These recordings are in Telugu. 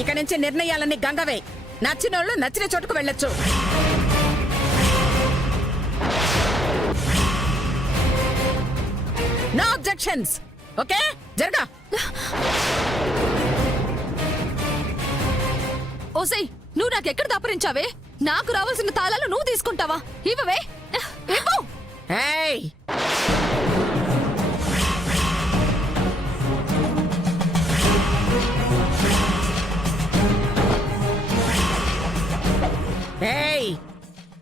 ఇక నుంచి నిర్ణయాలన్నీ గంగవే. నచ్చినోళ్ళు నచ్చిన చోటుకు వెళ్ళొచ్చు. No objections. ఓకే, జరగా. ఓసై, నువ్వు నాకెక్కడ దాపరించావే? నాకు రావాల్సిన తాళాలు నువ్వు తీసుకుంటావా? ఇవ్వవే. ఇవ్వు. ఏయ్, ఏయ్,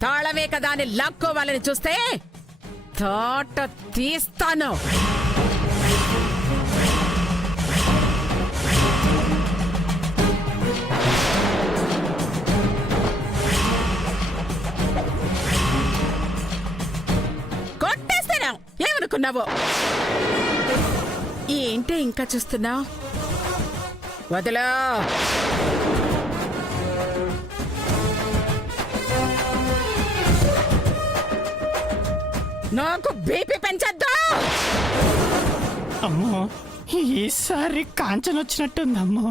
తాళమే కదా అని లాక్కోవాలని చూస్తే తోట తీస్తాను. కొట్టేస్తాను. ఏమనుకున్నావు? ఏంటి ఇంకా చూస్తున్నావు? వదలా. నాకు బీపీ పెంచద్దు. అమ్మో, ఈసారి కాంచన వచ్చినట్టుందమ్మో.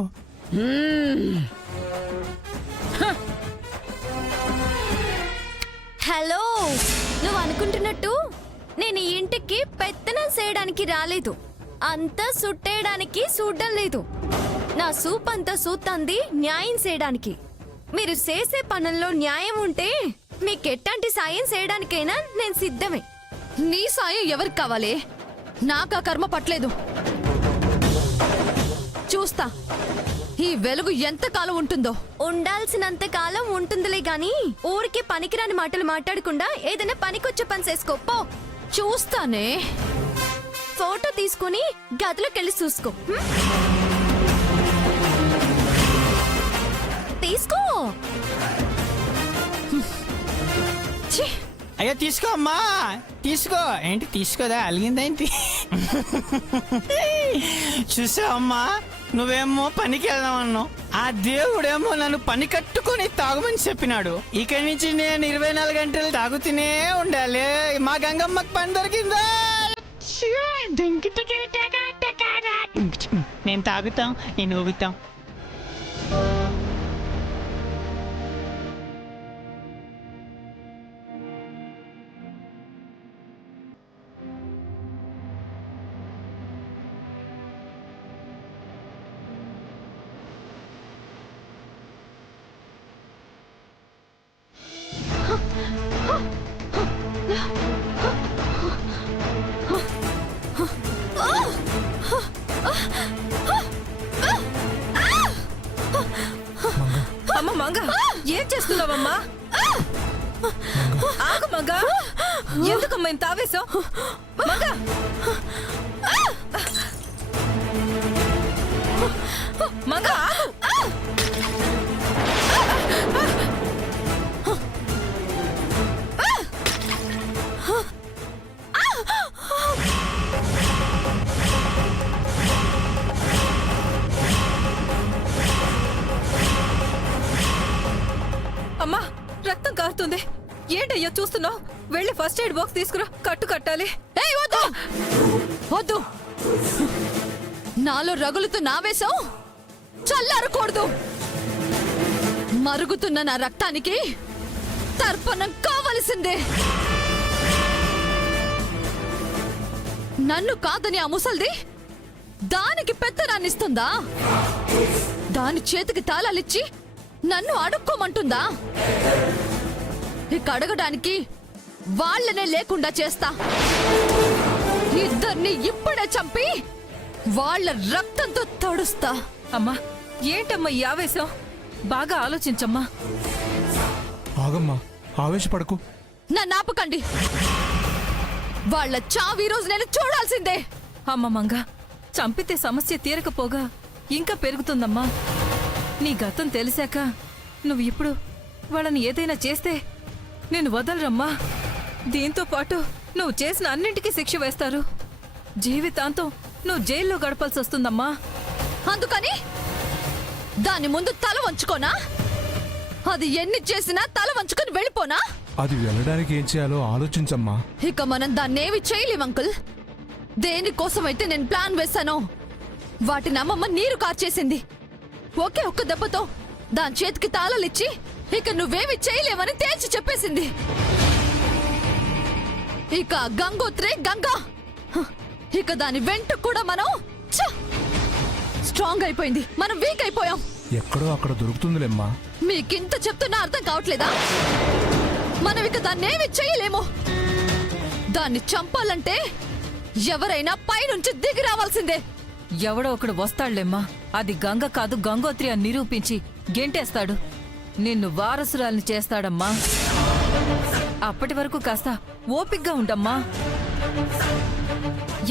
హలో, నువ్వు అనుకుంటున్నట్టు నేను ఈ ఇంటికి పెత్తనం చేయడానికి రాలేదు. అంతా సుట్టేయడానికి చూడ్డం లేదు. నా సూప్ అంతా సూత్తంది న్యాయం చేయడానికి. మీరు చేసే పనుల్లో న్యాయం ఉంటే మీకెట్టాంటి సాయం చేయడానికైనా నేను సిద్ధమే. నీ సాయం ఎవరికి కావాలి? నాకా కర్మ పట్టలేదు. చూస్తా ఈ వెలుగు ఎంత కాలం ఉంటుందో. ఉండాల్సినంత కాలం ఉంటుందిలే గాని ఊరికి పనికిరాని మాటలు మాట్లాడకుండా ఏదైనా పనికొచ్చే పని చేసుకో. చూస్తానే. ఫోటో తీసుకుని గదిలోకెళ్ళి చూసుకో. తీసుకో. అయ్యో తీసుకో అమ్మా, తీసుకో. ఏంటి తీసుకోదా? అలిగిందేంటి? చూసావమ్మా, నువ్వేమో పనికి వెళ్దామన్నావు. ఆ దేవుడేమో నన్ను పని కట్టుకొని తాగమని చెప్పినాడు. ఇక్కడి నుంచి నేను 24 గంటలు తాగుతూనే ఉండాలి. మా గంగమ్మకి పని దొరికిందా? నేను తాగుతాం, నేను ఊగుతాం. అమ్మ మంగ, ఏం చేస్తున్నావమ్మా? ఆగు మంగ, ఎందుకమ్మా ఇంత ఆవేశం? మంగ, మంగ ఆగు. అమ్మా, రక్తం కారుతుంది. ఏంటయ్యా చూస్తున్నావు? వెళ్ళి ఫస్ట్ ఎయిడ్ బాక్స్ తీసుకురా, కట్టు కట్టాలి. ఏయ్, వద్దు వద్దు. నాలో రగులుతున్న ఆవేశం చల్లారకూడదు. మరుగుతున్న నా రక్తానికి తర్పణం కావలసిందే. నన్ను కాదని ఆ ముసల్ది దానికి పెత్తనాన్నిస్తుందా? దాని చేతికి తాళాలిచ్చి నన్ను అడుక్కోమంటుందా? ఇక అడగడానికి వాళ్ళనే లేకుండా చేస్తా. ఇద్దరిని ఇప్పుడే చంపి వాళ్ళ రక్తంతో తడుస్తా. అమ్మా, ఏంటమ్మా ఈ ఆవేశం? బాగా ఆలోచించమ్మా. ఆగమ్మా, ఆవేశపడకు. నన్ను ఆపకండి. వాళ్ళ చావు ఈ రోజు నేను చూడాల్సిందే. అమ్మ మంగ, చంపితే సమస్య తీరకపోగా ఇంకా పెరుగుతుందమ్మా. నీ గతం తెలిసాక నువ్వు ఇప్పుడు వాళ్ళని ఏదైనా చేస్తే నేను వదలరమ్మా. దీంతో పాటు నువ్వు చేసిన అన్నింటికీ శిక్ష వేస్తారు. జీవితాంతం నువ్వు జైల్లో గడపాల్సి వస్తుందమ్మా. అందుకని దాని ముందు తల వంచుకోనా? అది ఎన్ని చేసినా తల వంచుకొని వెళ్ళిపోనా? అది వెళ్ళడానికి ఏం చేయాలో ఆలోచించమ్మా. ఇక మనం దాన్నేమి చేయలేం అంకుల్. దేనికోసమైతే నేను ప్లాన్ వేశానో వాటిని అమ్మమ్మ నీరు కార్చేసింది. ఒకే ఒక్క దెబ్బతో దాని చేతికి తాళాలిచ్చి ఇక నువ్వేమి చేయలేవని తేల్చి చెప్పేసింది. ఇక గంగోత్రే గంగా, ఇక దాని వెంట కూడా మనం స్ట్రాంగ్ అయిపోయింది, మనం వీక్ అయిపోయాం. ఎక్కడో అక్కడ దొరుకుతుందిలేమ్మా. మీకింత చెప్తున్నా అర్థం కావట్లేదా? మనం ఇక దాన్నేమి చేయలేము. దాన్ని చంపాలంటే ఎవరైనా పైనుంచి దిగి రావాల్సిందే. ఎవడో ఒకడు వస్తాడులేమ్మా. అది గంగ కాదు గంగోత్రి అని నిరూపించి గెంటేస్తాడు. నిన్ను వారసురాల్ని చేస్తాడమ్మా. అప్పటి వరకు కాస్త ఓపిగ్గా ఉండమ్మా.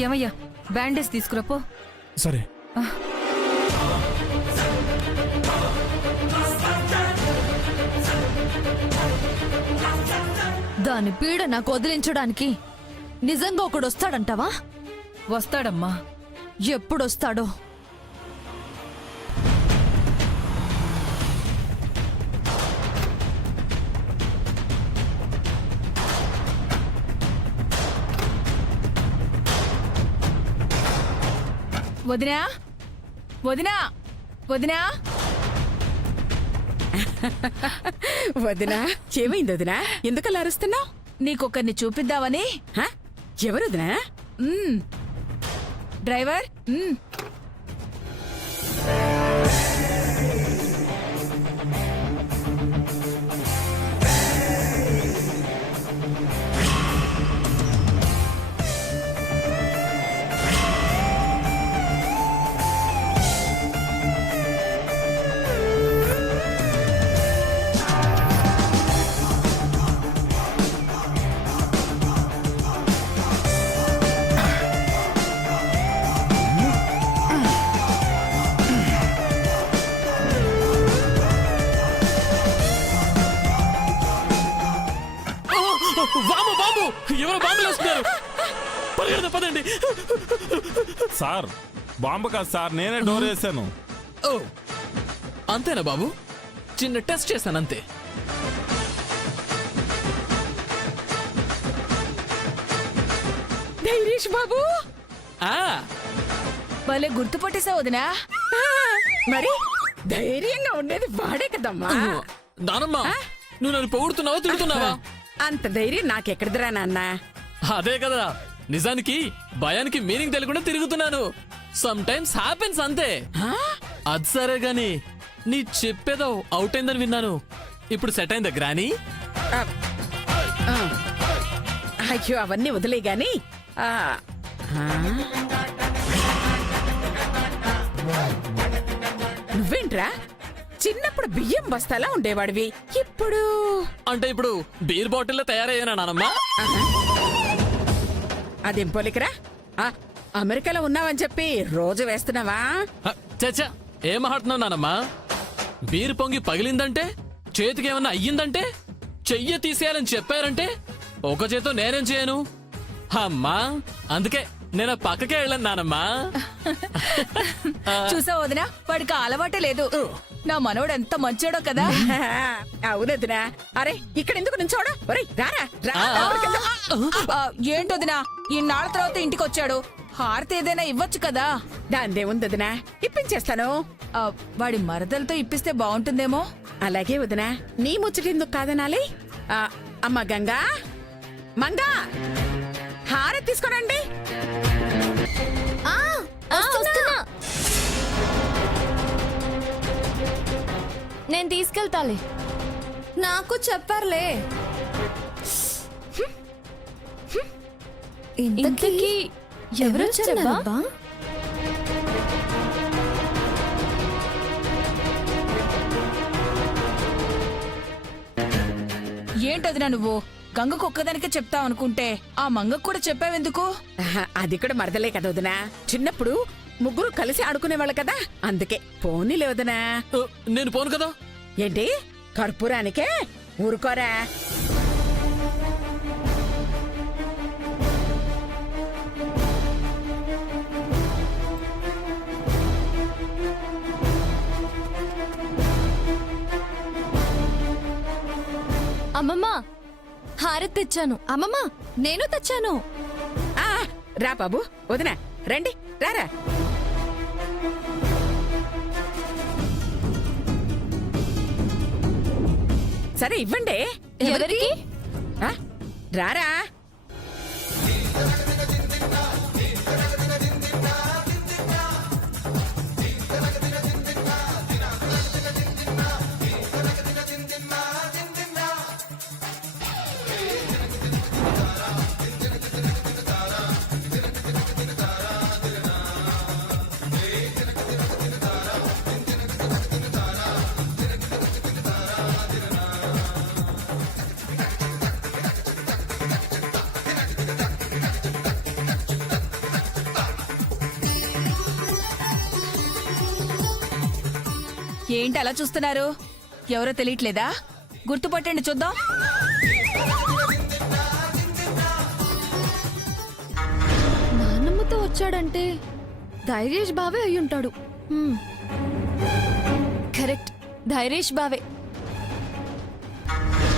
ఏమయ్యా, బ్యాండేజ్ తీసుకురాపో. సరే. దాని పీడ నాకు వదిలించడానికి నిజంగా ఒకడు వస్తాడంటావా? వస్తాడమ్మా. ఎప్పుడొస్తాడో? వదినా, వదినా, వదినా. వదినా, ఏమైంది వదినా? ఎందుకలా అరుస్తున్నావు? నీకొకరిని చూపిద్దామని. ఎవరు వదినా? డ్రైవర్. బాంబు బాంబు ఎవరో బాంబులు వేస్తున్నారు. పరిగెడదాం, పదండి. సార్ బాంబు కాదు సార్, నేనే డోర్ వేసాను. ఓ అంతేనా బాబు? చిన్న టెస్ట్ చేశాను అంతే. ధైర్యేష్ బాబు, ఆ భలే గుర్తుపట్టేశావు వదినా. మరి ధైర్యంగా ఉండేది వాడే కదమ్మా. దానమ్మా, నువ్వు నన్ను పొగుడుతున్నావా తిడుతున్నావా? అంత ధైర్యం నాకెక్కడిదిరా నాన్న. అదే కదా, నిజానికి భయానికి మీనింగ్ తెలియకుండా తిరుగుతున్నాను. సమ్ టైమ్స్ హ్యాపెన్స్ అంతే. అది సరే గాని నీ చెప్పేదో అవుట్ అయిందని విన్నాను. ఇప్పుడు సెట్ అయిందా గ్రానీ? అయ్యో అవన్నీ వదిలే గాని నువ్వేంట్రా చిన్నప్పుడు బియ్యం బస్తాలా ఉండేవాడివి, ఇప్పుడు అంటే ఇప్పుడు బీర్ బాటిల్లో తయారయ్యానా నానమ్మా? అదేం పోలికరా? అమెరికాలో ఉన్నావని చెప్పి రోజు వేస్తున్నావా? చచ్చా, ఏం మాట్లాడుతున్నావు నానమ్మా? బీర్ పొంగి పగిలిందంటే, చేతికి ఏమన్నా అయ్యిందంటే, చెయ్యి తీసేయాలని చెప్పారంటే ఒక చేతో నేనేం చేయను అమ్మా. అందుకే నేను పక్కకే వెళ్ళాను నానమ్మా. చూసావు వదినా, వాడికి ఆ అలవాటే లేదు. నా మనోడు ఎంత మంచోడో కదా. అవునదినా. అరే ఇక్కడ ఎందుకు నుంచోడా? ఒరేయ్ రారా రా. ఏంటొదినా, ఇన్నాళ్ళ తర్వాత ఇంటికి వచ్చాడు, హారతి ఏదైనా ఇవ్వచ్చు కదా. దాందేముందదినా, ఇప్పించేస్తాను. వాడి మరదలతో ఇప్పిస్తే బాగుంటుందేమో. అలాగే వదినా, నీ ముచ్చటెందుకు కాదనాలి. అమ్మ గంగా, మంగా, హారతి తీసుకోనండి. నేను తీసుకెళ్తాలే. నాకు చెప్పారులే. ఇంతకీ ఎవరొచ్చారబ్బా? ఏంటదినా నువ్వు గంగకు ఒక్కదానికే చెప్తావు అనుకుంటే ఆ మంగకు కూడా చెప్పావెందుకు? అది కూడా మరదలే కదా వదినా. చిన్నప్పుడు ముగ్గురు కలిసి ఆడుకునేవాళ్ళు కదా, అందుకే. పోనీలే వదినా. నేను పోను కదా. ఏంటి కర్పూరానికే? ఊరుకోరా. అమ్మమ్మ, హారతి తెచ్చాను. అమ్మమ్మ, నేను తెచ్చాను. రా బాబు, వదినా రండి, రారా. సరే ఇవ్వండి. ఎవరికి? ఆ, రారా. ఏంటి అలా చూస్తున్నారు? ఎవరో తెలియట్లేదా? గుర్తుపట్టండి చూద్దాం. నాన్నమ్మతో వచ్చాడంటే ధైర్యేష్ బావే అయ్యుంటాడు. కరెక్ట్, ధైర్యేష్ బావే.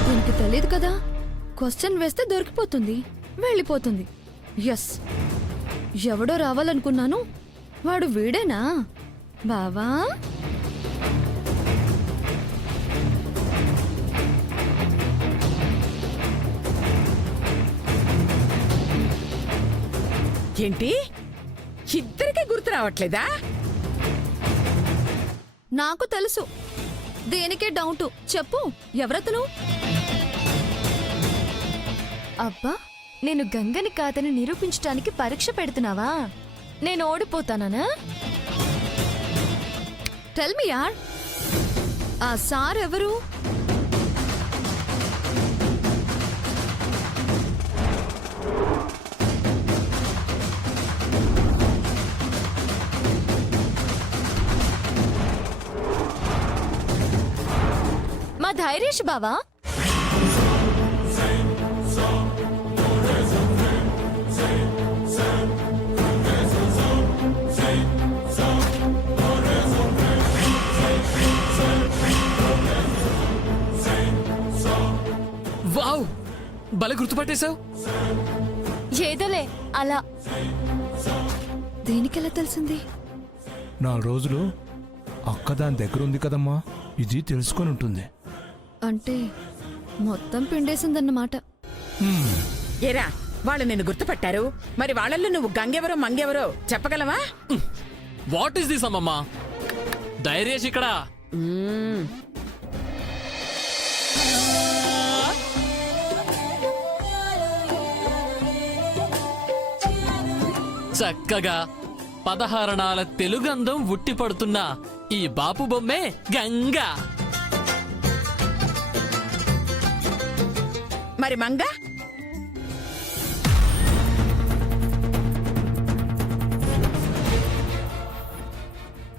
దీనికి తెలియదు కదా, క్వశ్చన్ వేస్తే దొరికిపోతుంది, వెళ్ళిపోతుంది. ఎస్, ఎవడో రావాలనుకున్నాను, వాడు వీడేనా బావా? ఏంటి ఇద్దరికీ గుర్తు రావట్లేదా? నాకు తెలుసు, దేనికే డౌట్. చెప్పు, ఎవరతను? అబ్బా, నేను గంగని కాదని నిరూపించడానికి పరీక్ష పెడుతున్నావా? నేను ఓడిపోతానా? టెల్ మీ యార్, ఆ సార్ ఎవరు? మా ధైర్యేష్ బావా. వావ్, భలే గుర్తుపట్టేశావు. ఏదోలే అలా. దేనికెలా తెలిసింది? 4 రోజులు అక్క దాని దగ్గర ఉంది కదమ్మా, ఇది తెలుసుకొని ఉంటుంది. అంటే మొత్తం పిండేసిందన్నమాట. ఏరా, వాళ్ళు నిన్ను గుర్తుపట్టారు, మరి వాళ్ళల్లో నువ్వు గంగెవరో మంగెవరో చెప్పగలవా? వాట్ ఈస్ దిస్ అమ్మమ్మా? ధైర్యేష్ ఇక్కడ. చక్కగా 16 అణాల తెలుగంధం ఉట్టి పడుతున్న ఈ బాపు బొమ్మే గంగా. మరి మంగ?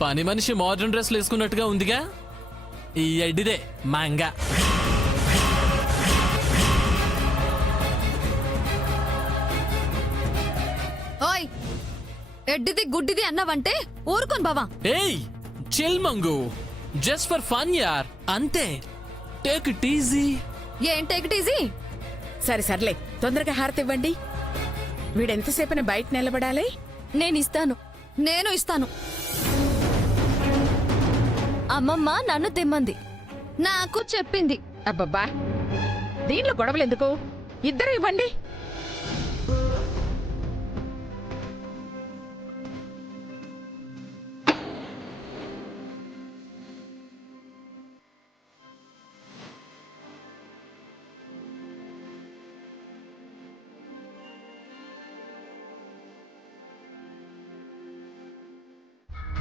పని మనిషి మోడర్న్ డ్రెస్లు వేసుకున్నట్టుగా ఉందిగా, ఈ ఎడ్డిదే మంగ. ఓయ్, ఎడ్డిది గుడ్డిది అన్నావంటే ఊరుకోను బావా. ఏయ్ చిల్ మంగు, జస్ట్ ఫర్ ఫన్ యార్, అంతే. Take it easy. ఏం టేక్ ఇట్ ఈజీ? సరే సర్లే, తొందరగా హారతి ఇవ్వండి. వీడెంతసేపని బయట నిలబడాలి? నేనిస్తాను. నేను ఇస్తాను. అమ్మమ్మ నన్ను తెమ్మంది, నాకు చెప్పింది. అబ్బబ్బా, దీంట్లో గొడవలు ఎందుకు? ఇద్దరు ఇవ్వండి.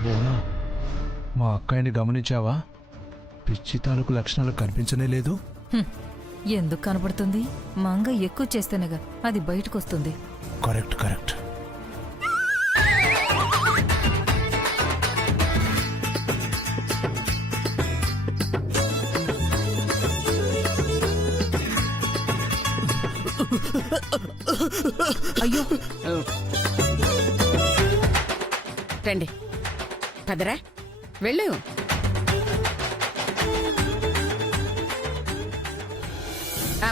బోనా, మా అక్కయ్యని గమనించావా? పిచ్చి తాలూకు లక్షణాలు కనిపించనే లేదు. ఎందుకు కనపడుతుంది? మంగ ఎక్కువ చేస్తేనేగా అది బయటకొస్తుంది. Correct correct. అయ్యో, రండి, పదరా, వెళ్ళు.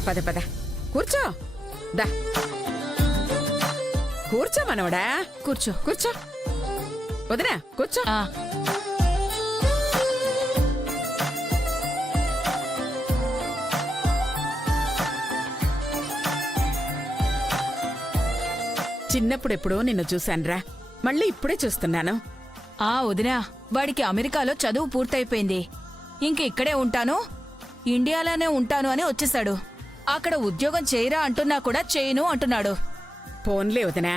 పద పద, కూర్చో. దా కూర్చో మనవడా, కూర్చో. కూర్చో. వదినా కూర్చో. ఆ, చిన్నప్పుడెప్పుడో నిన్ను చూశానురా, మళ్ళీ ఇప్పుడే చూస్తున్నాను. ఆ వదినా, వాడికి అమెరికాలో చదువు పూర్తయిపోయింది. ఇంక ఇక్కడే ఉంటాను, ఇండియాలోనే ఉంటాను అని వచ్చేశాడు. అక్కడ ఉద్యోగం చేయరా అంటున్నా కూడా చేయను అంటున్నాడు. పోన్లే వదినా,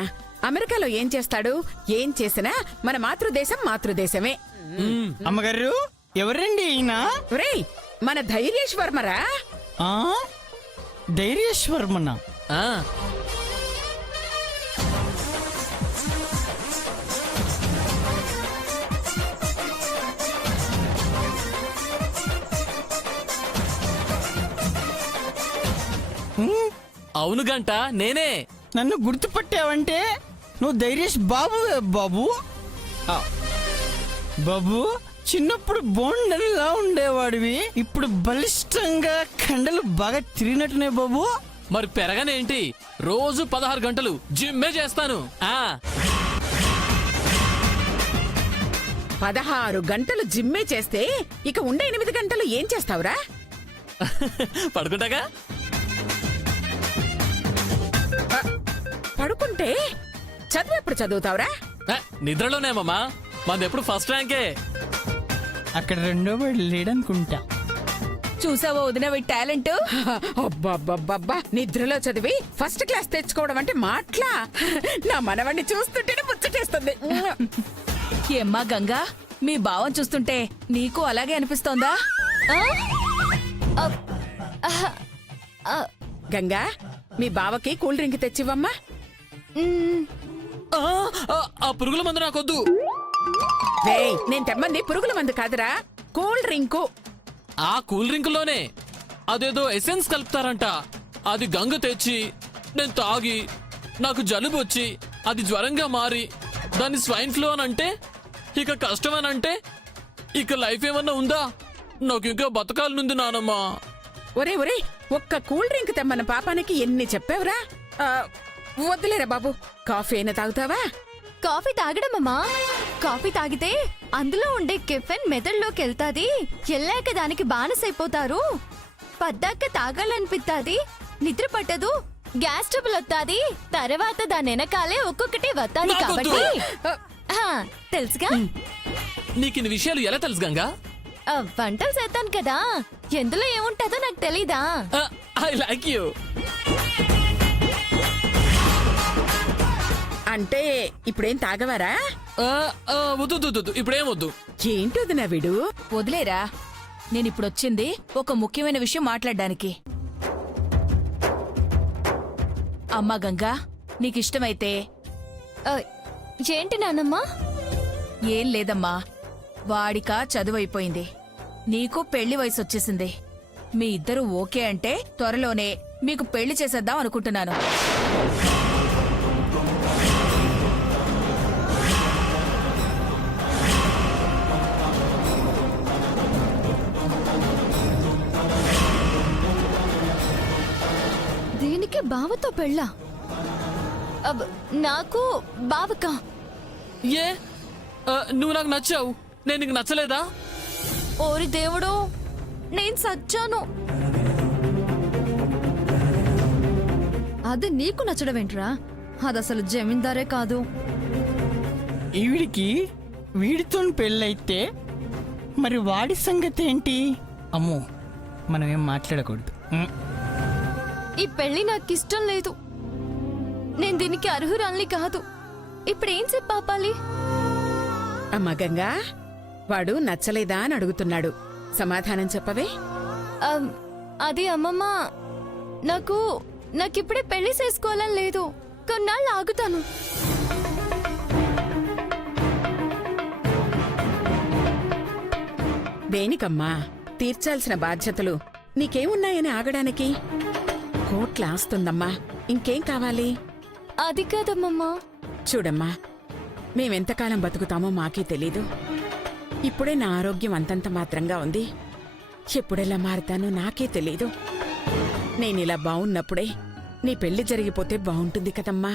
అమెరికాలో ఏం చేస్తాడు? ఏం చేసినా మన మాతృదేశం మాతృదేశమే. అమ్మగారు ఎవరండి ఈయన? ఒరేయ్, మన ధైర్యేశ్వర్మరా. ఆ? ధైర్యేశ్వర్మన. ఆ, అవును గంట నేనే. నన్ను గుర్తుపట్టావంటే నువ్వు ధైర్యేష్ బాబు. బాబు ఆ. బాబు, చిన్నప్పుడు బోండల్లా ఉండేవాడివి, ఇప్పుడు బలిష్టంగా కండలు బాగా తిరిగినట్టునే బాబు. మరి పెరగనేంటి, రోజు 16 గంటలు జిమ్మే చేస్తాను. ఆ 16 గంటలు జిమ్మే చేస్తే ఇక ఉండే 8 గంటలు ఏం చేస్తావురా? పడుకుంటాగా. పడుకుంటే చదువు ఎప్పుడు చదువుతావురా? నిద్రలోనేమమ్మా, మనది ఎప్పుడు ఫస్ట్ ర్యాంకే. అక్కడ రెండో వాడు లేడనుకుంటా. చూసావో వదిన వీడి టాలెంట్. అబ్బబ్బబ్బబ్బా, నిద్రలో చదివి ఫస్ట్ క్లాస్ తెచ్చుకోవడం అంటే మాట్లా? నా మనవణ్ణి చూస్తుంటేనే ముచ్చటేస్తుంది. ఏమ్మా గంగా, మీ భావం చూస్తుంటే నీకు అలాగే అనిపిస్తోందా? ఆ? అబ్, అహ, ఆ, గంగా, మీ బావకి కూల్ డ్రింక్ తెచ్చివమ్మా. మ్, ఆ, ఆ పురుగుల మందు నాకొద్దు. రేయ్, నేను తెమ్మంది పురుగుల మందు కాదురా, కూల్ డ్రింకు. ఆ కూల్ డ్రింక్ లోనే అదేదో ఎసెన్స్ కలుపుతారంట. అది గంగ తెచ్చి నేను తాగి నాకు జలుబు వచ్చి అది జ్వరంగా మారి దాన్ని స్వైన్ ఫ్లూ అని అంటే ఇక కష్టమేనంటే ఇక లైఫ్ ఏమన్నా ఉందా? నాకు ఇంకా బతకాలనుంది నానమ్మా. ఒరే ఒరే, ఒక్క కూల్ డ్రింక్ తెమ్మన్న పాపానికి ఎన్ని చెప్పావురా? వద్దులేరా బాబు, కాఫీ అయినా తాగుతావా? కాఫీ తాగడమమ్మా. కాఫీ తాగితే అందులో ఉండే కెఫెన్ మెదడులోకి వెళ్తాది. ఎల్లాక దానికి బానిసైపోతారు. పద్దాక తాగాలనిపిస్తాది, నిద్ర పట్టదు, గ్యాస్ ట్రబుల్ వస్తాది. తర్వాత దాని వెనకాలే ఒక్కొక్కటి వస్తాది. నాకొద్దు. కాబట్టి ఆ, తెలుసుగా. నీకు ఇన్ని విషయాలు ఎలా తెలుసు గంగా? వంటలు చేస్తాను కదా, ఎందులో ఏముంటుందో నాకు తెలీదా? I like you. అంటే ఇప్పుడేం తాగవారా? వద్దు, ఇప్పుడేం వద్దు. ఏంటి వదినా వీడు? వదిలేరా, నేనిప్పుడొచ్చింది ఒక ముఖ్యమైన విషయం మాట్లాడడానికి. అమ్మా గంగా, నీకిష్టమైతే. ఆ, ఏంటి నానమ్మా? ఏం లేదమ్మా, వాడికా చదువైపోయింది, నీకు పెళ్లి వయసు వచ్చేసింది. మీ ఇద్దరు ఓకే అంటే త్వరలోనే మీకు పెళ్లి చేసేద్దాం అనుకుంటున్నాను. దీనికి బావతో పెళ్ళా? నాకు బావకా? ఏ నువ్వు నాకు నచ్చావు, నేను నీకు నచ్చలేదా? ఓరి దేవుడు, నేను సచ్చాను. అది నీకు నచ్చడమేంట్రా? అదసలు జమీందారే కాదు. ఈవిడికి వీడితో పెళ్ళైతే మరి వాడి సంగతి ఏంటి? అమ్మో, మనం ఏం మాట్లాడకూడదు. ఈ పెళ్లి నాకిష్టం లేదు. నేను దీనికి అర్హురాల్ని కాదు. ఇప్పుడేం చెప్పాపాలి? అమ్మా గంగా, వాడు నచ్చలేదా అని అడుగుతున్నాడు, సమాధానం చెప్పవే. అది అమ్మమ్మ, నాకిప్పుడే పెళ్లి చేసుకోవాలని లేదు. కొన్నాళ్ళు ఆగుతాను. దేనికమ్మా? తీర్చాల్సిన బాధ్యతలు నీకేమున్నాయని ఆగడానికి? కోట్ల ఆస్తుందమ్మా, ఇంకేం కావాలి? అది కాదమ్మమ్మా. చూడమ్మా, మేమెంతకాలం బతుకుతామో మాకే తెలీదు. ఇప్పుడే నా ఆరోగ్యం అంతంత మాత్రంగా ఉంది. ఎప్పుడెలా మారుతానో నాకే తెలీదు. నేనిలా బావున్నప్పుడే నీ పెళ్లి జరిగిపోతే బావుంటుంది కదమ్మా.